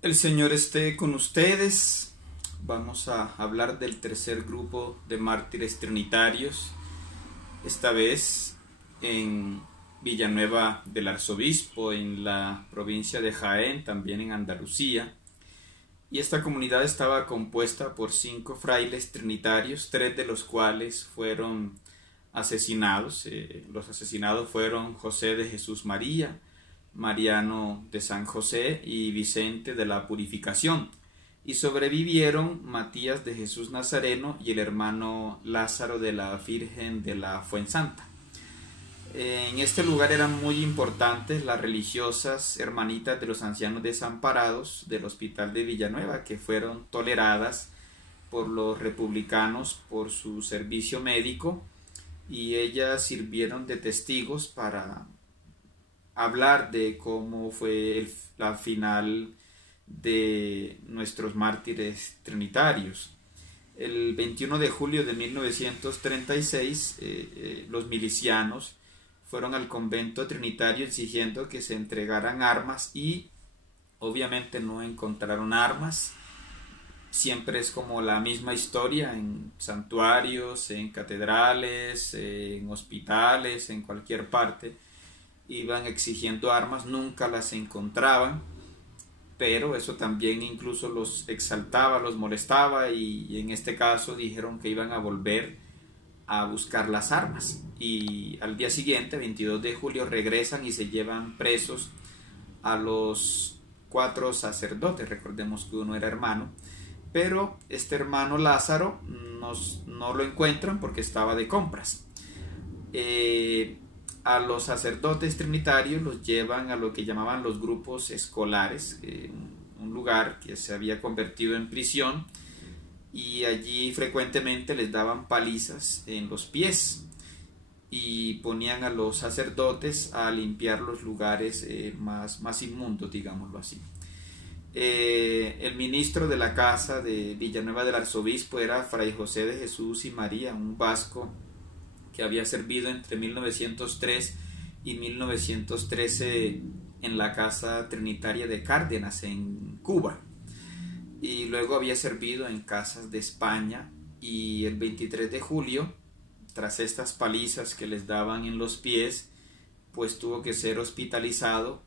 El Señor esté con ustedes. Vamos a hablar del tercer grupo de mártires trinitarios, esta vez en Villanueva del Arzobispo, en la provincia de Jaén, también en Andalucía. Y esta comunidad estaba compuesta por 5 frailes trinitarios, 3 de los cuales fueron asesinados. Los asesinados fueron José de Jesús María, Mariano de San José y Vicente de la Purificación, y sobrevivieron Matías de Jesús Nazareno y el hermano Lázaro de la Virgen de la Fuensanta. En este lugar eran muy importantes las religiosas hermanitas de los ancianos desamparados del Hospital de Villanueva, que fueron toleradas por los republicanos por su servicio médico, y ellas sirvieron de testigos para hablar de cómo fue la final de nuestros mártires trinitarios. El 21 de julio de 1936, los milicianos fueron al convento trinitario exigiendo que se entregaran armas y obviamente no encontraron armas. Siempre es como la misma historia en santuarios, en catedrales, en hospitales, en cualquier parte. Iban exigiendo armas, nunca las encontraban, pero eso también incluso los exaltaba, los molestaba, y en este caso dijeron que iban a volver a buscar las armas, y al día siguiente, 22 de julio, regresan y se llevan presos a los 4 sacerdotes. Recordemos que uno era hermano, pero este hermano Lázaro no lo encuentran porque estaba de compras. A los sacerdotes trinitarios los llevan a lo que llamaban los grupos escolares, un lugar que se había convertido en prisión, y allí frecuentemente les daban palizas en los pies y ponían a los sacerdotes a limpiar los lugares más inmundos, digámoslo así. El ministro de la casa de Villanueva del Arzobispo era Fray José de Jesús y María, un vasco que había servido entre 1903 y 1913 en la Casa Trinitaria de Cárdenas, en Cuba, y luego había servido en casas de España. Y el 23 de julio, tras estas palizas que les daban en los pies, pues tuvo que ser hospitalizado,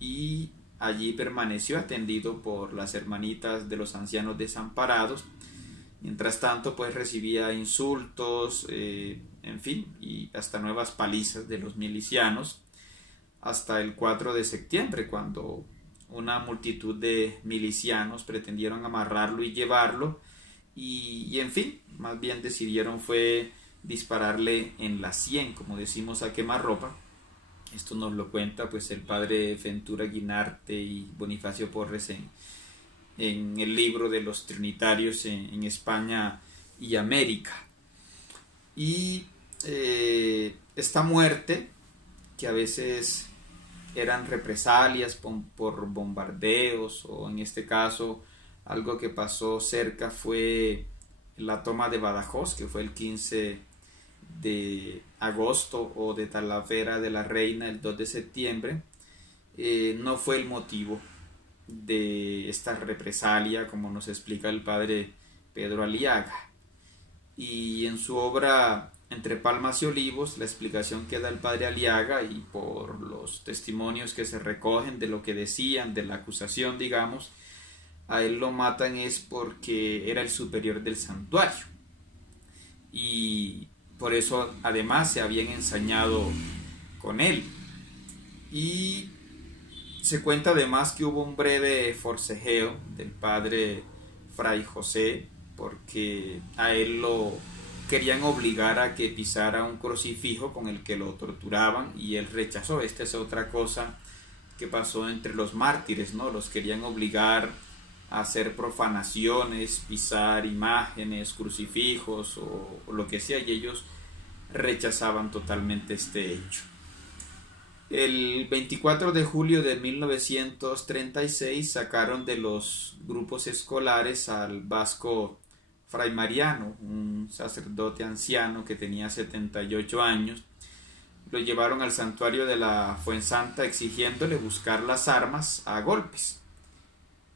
y allí permaneció atendido por las hermanitas de los ancianos desamparados. Mientras tanto, pues recibía insultos, en fin, y hasta nuevas palizas de los milicianos, hasta el 4 de septiembre, cuando una multitud de milicianos pretendieron amarrarlo y llevarlo, y en fin, más bien decidieron fue dispararle en la sien, como decimos a quemarropa. Esto nos lo cuenta pues el padre Ventura Guinarte y Bonifacio Porres en el libro de los trinitarios en España y América. Y esta muerte, que a veces eran represalias por bombardeos, o en este caso algo que pasó cerca fue la toma de Badajoz, que fue el 15 de agosto, o de Talavera de la Reina el 2 de septiembre, no fue el motivo de esta represalia, como nos explica el padre Pedro Aliaga. Y en su obra Entre Palmas y Olivos, la explicación que da el padre Aliaga, y por los testimonios que se recogen de lo que decían, de la acusación, digamos, a él lo matan es porque era el superior del santuario, y por eso además se habían ensañado con él. Y se cuenta además que hubo un breve forcejeo del padre Fray José, porque a él lo querían obligar a que pisara un crucifijo con el que lo torturaban, y él rechazó. Esta es otra cosa que pasó entre los mártires, ¿no? Los querían obligar a hacer profanaciones, pisar imágenes, crucifijos o lo que sea, y ellos rechazaban totalmente este hecho. El 24 de julio de 1936 sacaron de los grupos escolares al vasco Fray Mariano, un sacerdote anciano que tenía 78 años. Lo llevaron al santuario de la Fuensanta exigiéndole buscar las armas a golpes.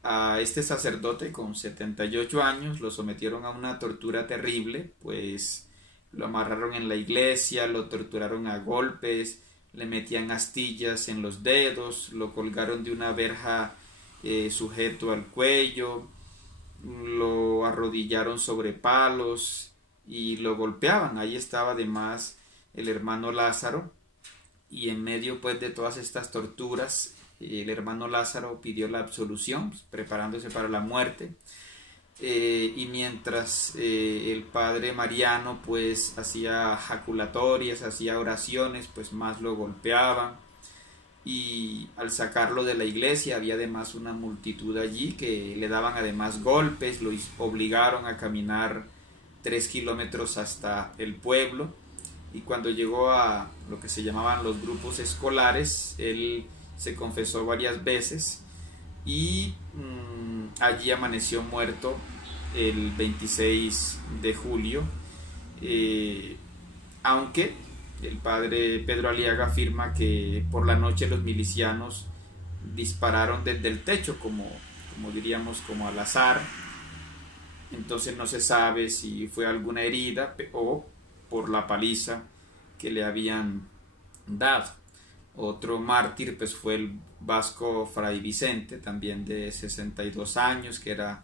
A este sacerdote con 78 años lo sometieron a una tortura terrible, pues lo amarraron en la iglesia, lo torturaron a golpes, le metían astillas en los dedos, lo colgaron de una verja sujeto al cuello, lo arrodillaron sobre palos y lo golpeaban. Ahí estaba además el hermano Lázaro, y en medio pues de todas estas torturas el hermano Lázaro pidió la absolución, pues, preparándose para la muerte. Y mientras el padre Mariano pues hacía jaculatorias, hacía oraciones, pues más lo golpeaban, y al sacarlo de la iglesia había además una multitud allí que le daban además golpes, lo obligaron a caminar 3 kilómetros hasta el pueblo, y cuando llegó a lo que se llamaban los grupos escolares, él se confesó varias veces y allí amaneció muerto el 26 de julio, aunque el padre Pedro Aliaga afirma que por la noche los milicianos dispararon desde el techo, como diríamos, como al azar. Entonces no se sabe si fue alguna herida o por la paliza que le habían dado. Otro mártir pues fue el vasco fray Vicente, también de 62 años, que era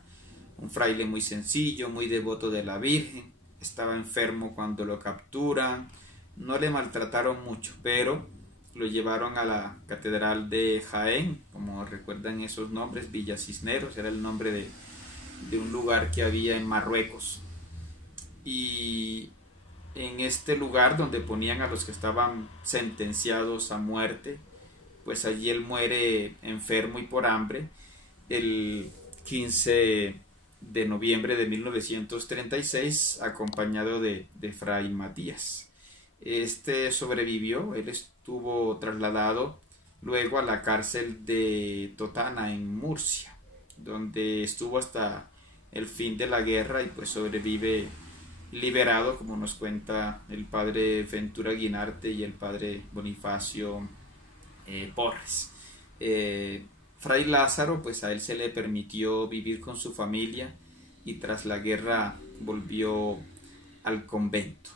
un fraile muy sencillo, muy devoto de la Virgen. Estaba enfermo cuando lo capturan, no le maltrataron mucho, pero lo llevaron a la catedral de Jaén, como recuerdan esos nombres, Villa Cisneros, era el nombre de un lugar que había en Marruecos. Y en este lugar donde ponían a los que estaban sentenciados a muerte, pues allí él muere enfermo y por hambre el 15 de noviembre de 1936, acompañado de fray Matías. Este sobrevivió, él estuvo trasladado luego a la cárcel de Totana en Murcia, donde estuvo hasta el fin de la guerra, y pues sobrevive liberado, como nos cuenta el padre Ventura Guinarte y el padre Bonifacio Porres. Fray Lázaro, pues a él se le permitió vivir con su familia y tras la guerra volvió al convento.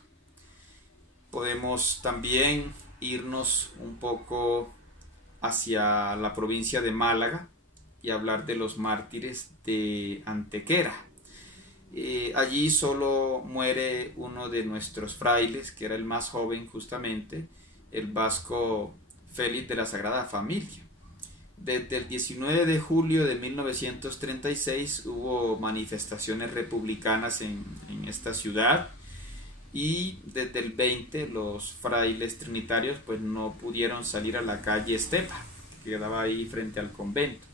Podemos también irnos un poco hacia la provincia de Málaga y hablar de los mártires de Antequera. Allí solo muere uno de nuestros frailes, que era el más joven justamente, el vasco Félix de la Sagrada Familia. Desde el 19 de julio de 1936 hubo manifestaciones republicanas en esta ciudad, y desde el 20 los frailes trinitarios pues no pudieron salir a la calle Estepa, que quedaba ahí frente al convento.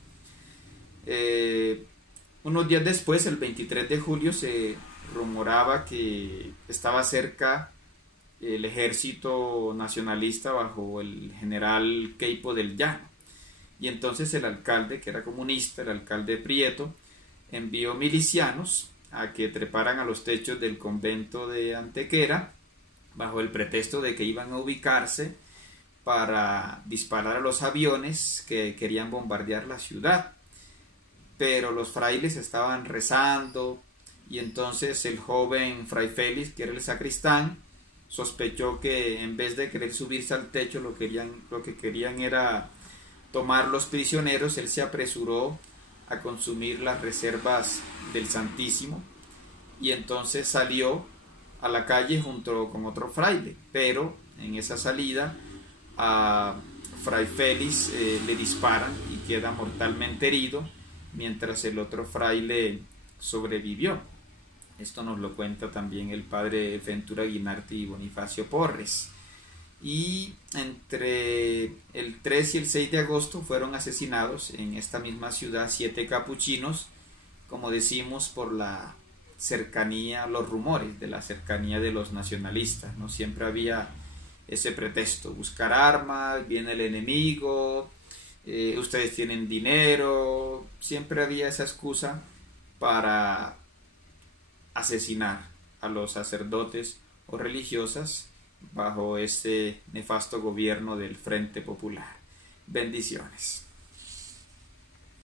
Unos días después, el 23 de julio, se rumoraba que estaba cerca el ejército nacionalista bajo el general Queipo del Llano, y entonces el alcalde, que era comunista, el alcalde Prieto, envió milicianos a que treparan a los techos del convento de Antequera bajo el pretexto de que iban a ubicarse para disparar a los aviones que querían bombardear la ciudad. Pero los frailes estaban rezando, y entonces el joven fray Félix, que era el sacristán, sospechó que en vez de querer subirse al techo lo que querían era tomar los prisioneros. Él se apresuró a consumir las reservas del Santísimo, y entonces salió a la calle junto con otro fraile, pero en esa salida a fray Félix le disparan y queda mortalmente herido, mientras el otro fraile sobrevivió. Esto nos lo cuenta también el padre Ventura Guinarte y Bonifacio Porres. Y entre el 3 y el 6 de agosto fueron asesinados en esta misma ciudad 7 capuchinos, como decimos, por la cercanía, los rumores de la cercanía de los nacionalistas, ¿no? Siempre había ese pretexto: buscar armas, viene el enemigo, ustedes tienen dinero. Siempre había esa excusa para asesinar a los sacerdotes o religiosas bajo este nefasto gobierno del Frente Popular. Bendiciones.